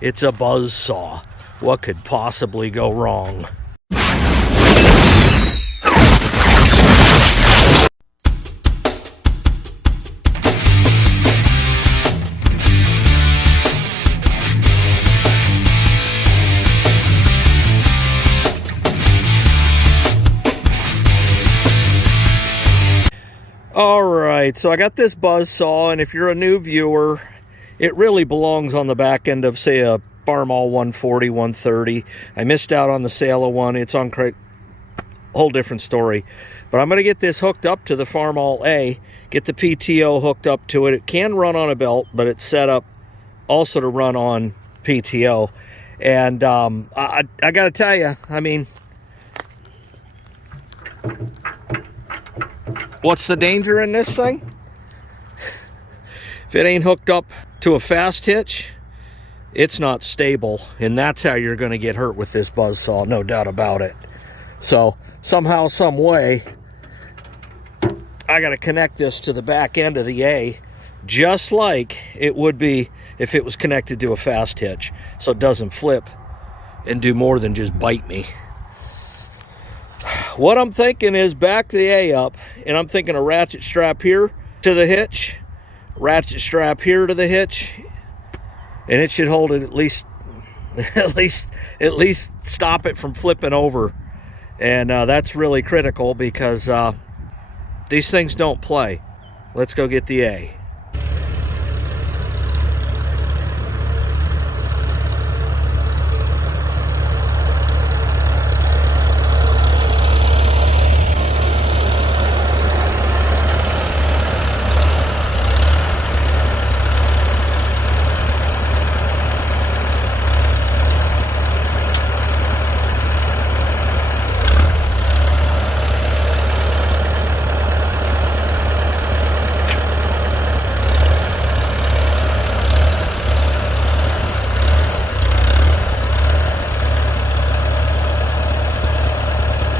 It's a buzz saw. What could possibly go wrong? Alright, so I got this buzz saw, and if you're a new viewer, it really belongs on the back end of, say, a Farmall 140, 130. I missed out on the sale of one. It's on Craig. Whole different story. But I'm going to get this hooked up to the Farmall A, get the PTO hooked up to it. It can run on a belt, but it's set up also to run on PTO. And I got to tell you, I mean, what's the danger in this thing? If it ain't hooked up to a fast hitch, it's not stable, and that's how you're going to get hurt with this buzz saw, no doubt about it. So somehow, some way, I got to connect this to the back end of the A, just like it would be if it was connected to a fast hitch, so it doesn't flip and do more than just bite me. What I'm thinking is back the A up, and I'm thinking a ratchet strap here to the hitch, ratchet strap here to the hitch, and it should hold it at least stop it from flipping over. And that's really critical because these things don't play. Let's go get the A.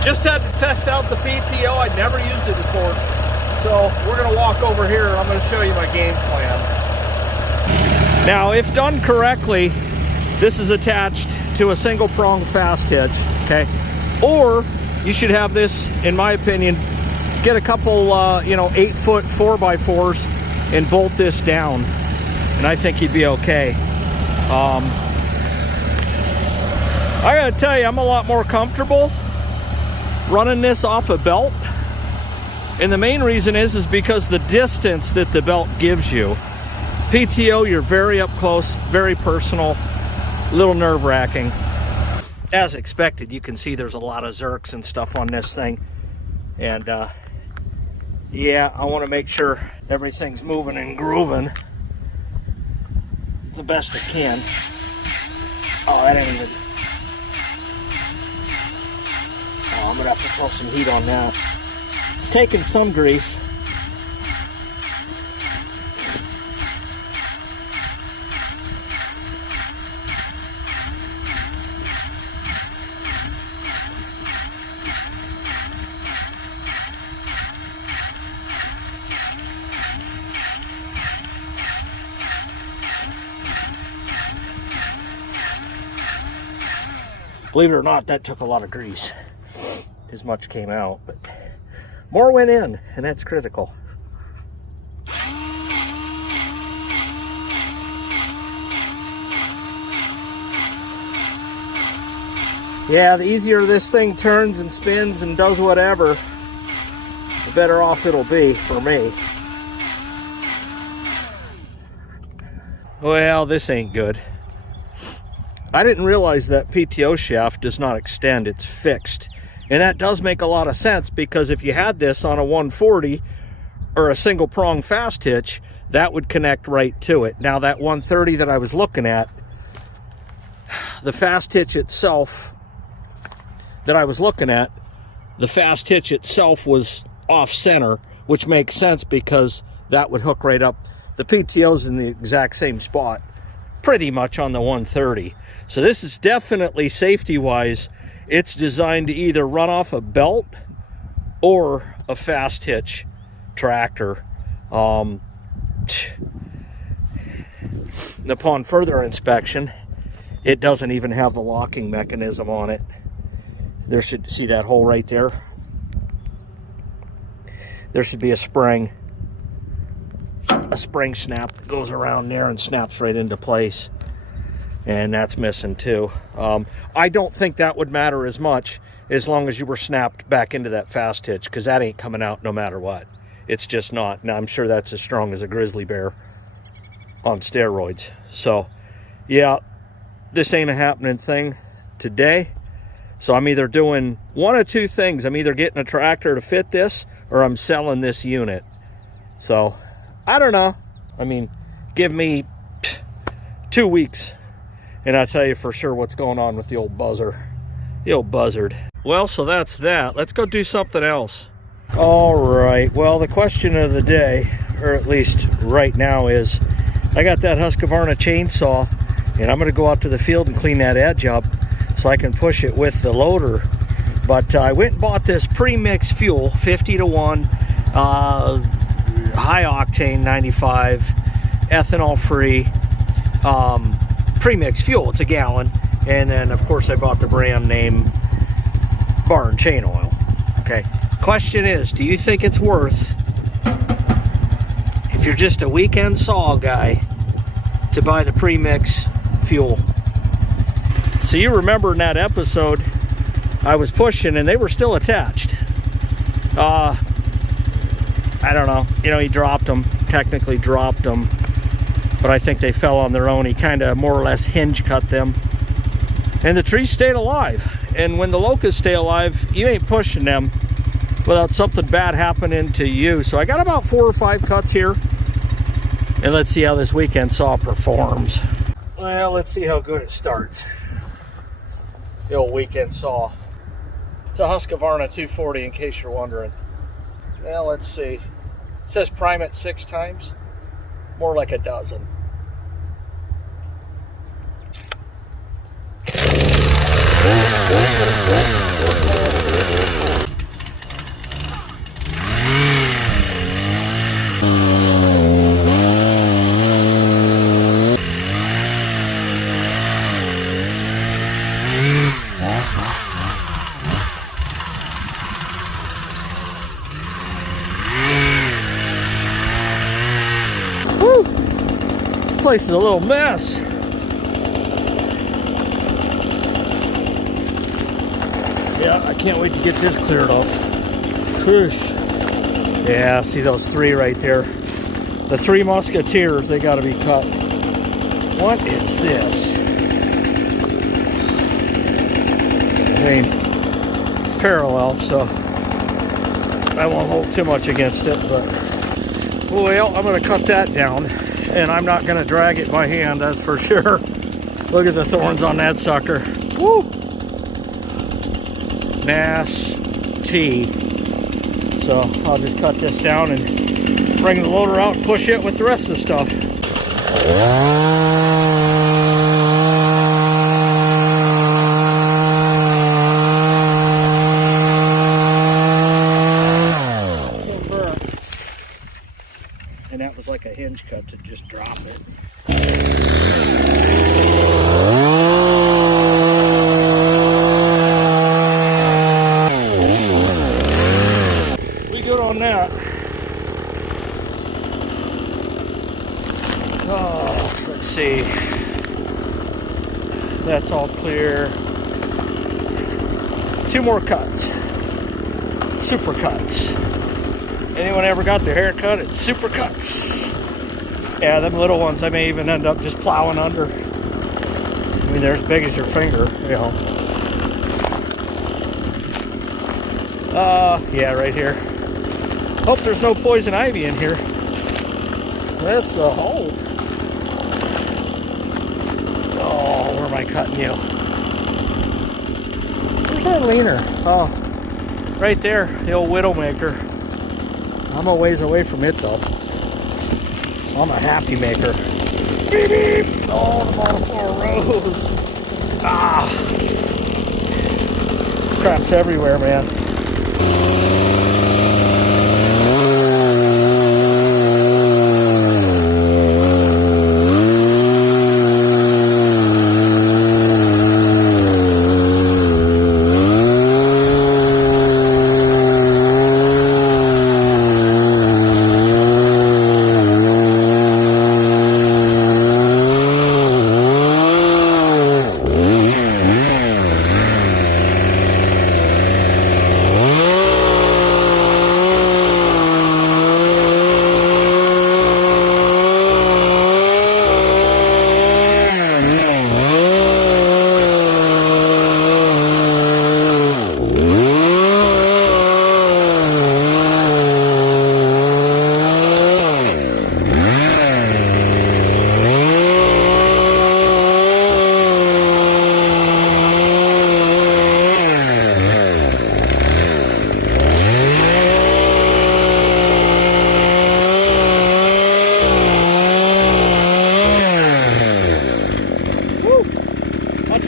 Just had to test out the PTO. I'd never used it before. So we're gonna walk over here and I'm gonna show you my game plan. Now, if done correctly, this is attached to a single prong fast hitch, okay? Or you should have this, in my opinion, get a couple, 8-foot 4x4s and bolt this down. And I think you'd be okay. I gotta tell you, I'm a lot more comfortable running this off a belt, and the main reason is because the distance that the belt gives you. PTO, you're very up close, very personal, a little nerve-wracking. As expected, you can see there's a lot of zerks and stuff on this thing, and yeah, I want to make sure everything's moving and grooving the best it can. Oh, that ain't even... I'm gonna have to throw some heat on that. It's taking some grease. Believe it or not, that took a lot of grease. As much came out, but more went in, and that's critical. Yeah, the easier this thing turns and spins and does whatever, the better off it'll be for me. Well, this ain't good. I didn't realize that PTO shaft does not extend, it's fixed. And that does make a lot of sense, because if you had this on a 140 or a single prong fast hitch, that would connect right to it. Now that 130 that I was looking at, the fast hitch itself that I was looking at, the fast hitch itself was off center, which makes sense because that would hook right up. The PTO's in the exact same spot, pretty much on the 130. So this is definitely safety-wise, it's designed to either run off a belt or a fast hitch tractor. Upon further inspection, It doesn't even have the locking mechanism on it. There should, see that hole right there? There should be a spring snap that goes around there and snaps right into place. And that's missing too. I don't think that would matter as much as long as you were snapped back into that fast hitch, because that ain't coming out no matter what. It's just not. Now, I'm sure that's as strong as a grizzly bear on steroids. So, yeah, this ain't a happening thing today. So I'm either doing one of two things. I'm either getting a tractor to fit this, or I'm selling this unit. So, I don't know. I mean, give me 2 weeks, and I'll tell you for sure what's going on with the old buzzer. The old buzzard. Well, so that's that. Let's go do something else. All right. Well, the question of the day, or at least right now, is I got that Husqvarna chainsaw, and I'm going to go out to the field and clean that edge up so I can push it with the loader. But I went and bought this pre-mix fuel, 50 to 1, high octane 95, ethanol free, pre-mix fuel. It's a gallon. And then, of course, I bought the brand name bar and chain oil. Okay. Question is, do you think it's worth, if you're just a weekend saw guy, to buy the pre-mix fuel? So you remember in that episode, I was pushing and they were still attached. I don't know. You know, he dropped them, technically dropped them, but I think they fell on their own. He kind of more or less hinge cut them. And the trees stayed alive. And when the locusts stay alive, you ain't pushing them without something bad happening to you. So I got about 4 or 5 cuts here. And let's see how this weekend saw performs. Well, let's see how good it starts. The old weekend saw. It's a Husqvarna 240, in case you're wondering. Well, let's see. It says prime it 6 times. More like a dozen. Woo! This place is a little mess. Yeah, I can't wait to get this cleared off. Whoosh. Yeah, see those 3 right there? The 3 musketeers, they gotta be cut. What is this? I mean, it's parallel, so I won't hold too much against it, but well, I'm gonna cut that down, and I'm not gonna drag it by hand, that's for sure. Look at the thorns on that sucker. Woo! Nasty. So I'll just cut this down and bring the loader out and push it with the rest of the stuff. And that was like a hinge cut to just drop it. On that. Oh, let's see. That's all clear. 2 more cuts. Super cuts. Anyone ever got their hair cut? It's super cuts. Yeah, them little ones I may even end up just plowing under. I mean, they're as big as your finger, you know. Yeah, right here. Hope there's no poison ivy in here. That's the hole. Oh, where am I cutting you? Where's that leaner? Oh, right there, the old Widowmaker. I'm a ways away from it though. So I'm a happy maker. Beep, beep. Oh, the multiple rows. Ah. Crap's everywhere, man.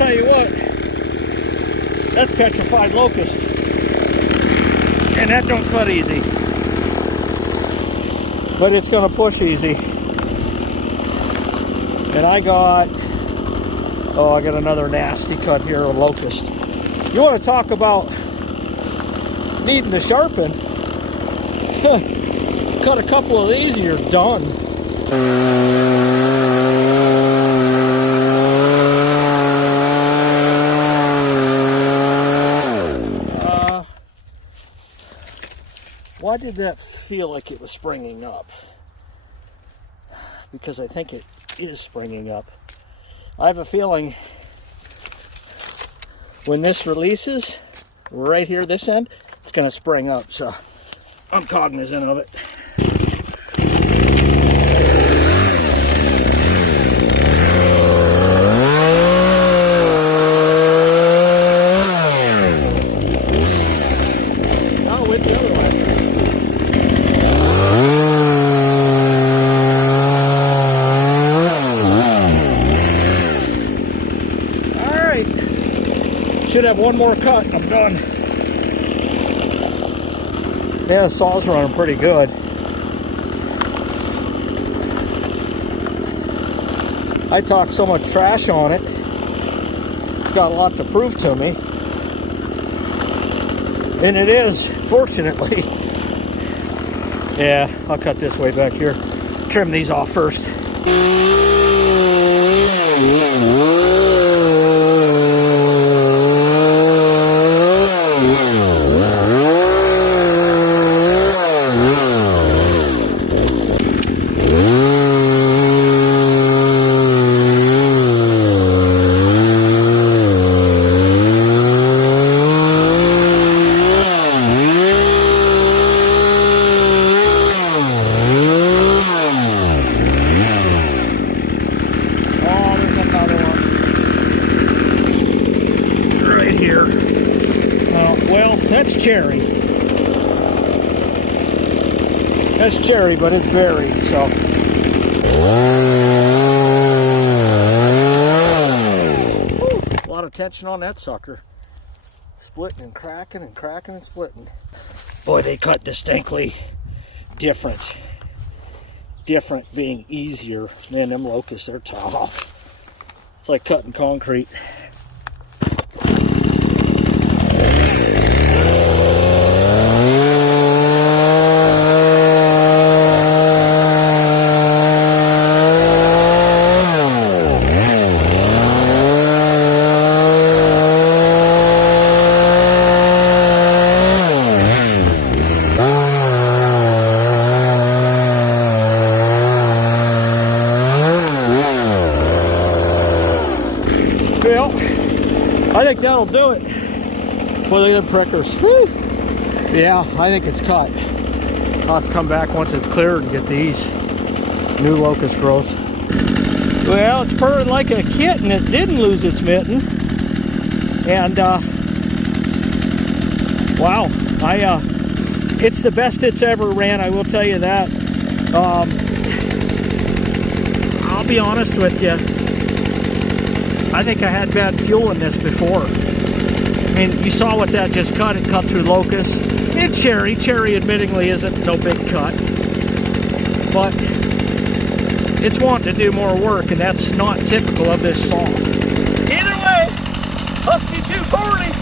tell you what, that's petrified locust. And that don't cut easy. But it's gonna push easy. And I got another nasty cut here of locust. You want to talk about needing to sharpen? Cut a couple of these and you're done. Why did that feel like it was springing up? Because I think it is springing up. I have a feeling when this releases, right here, this end, it's going to spring up. So I'm cognizant of it. Oh, with the other one. Should have one more cut. I'm done. Yeah, the saw's running pretty good. I talk so much trash on it. It's got a lot to prove to me. And it is, fortunately. Yeah, I'll cut this way back here. Trim these off first. Well, that's cherry. That's cherry, but it's buried, so. Whew, a lot of tension on that sucker. Splitting and cracking and cracking and splitting. Boy, they cut distinctly different. Different being easier. Man, them locusts are tough. It's like cutting concrete. Well, I think that'll do it. Well, look at the prickers. Whew. Yeah, I think it's cut. I'll have to come back once it's cleared and get these new locust growth. Well, it's purring like a kitten. It didn't lose its mitten. And, wow, it's the best it's ever ran, I will tell you that. I'll be honest with you. I think I had bad fuel in this before. I mean, you saw what that just cut. It cut through locust. And cherry. Cherry admittingly isn't no big cut. But it's wanting to do more work, and that's not typical of this saw. Either way, Husky 240.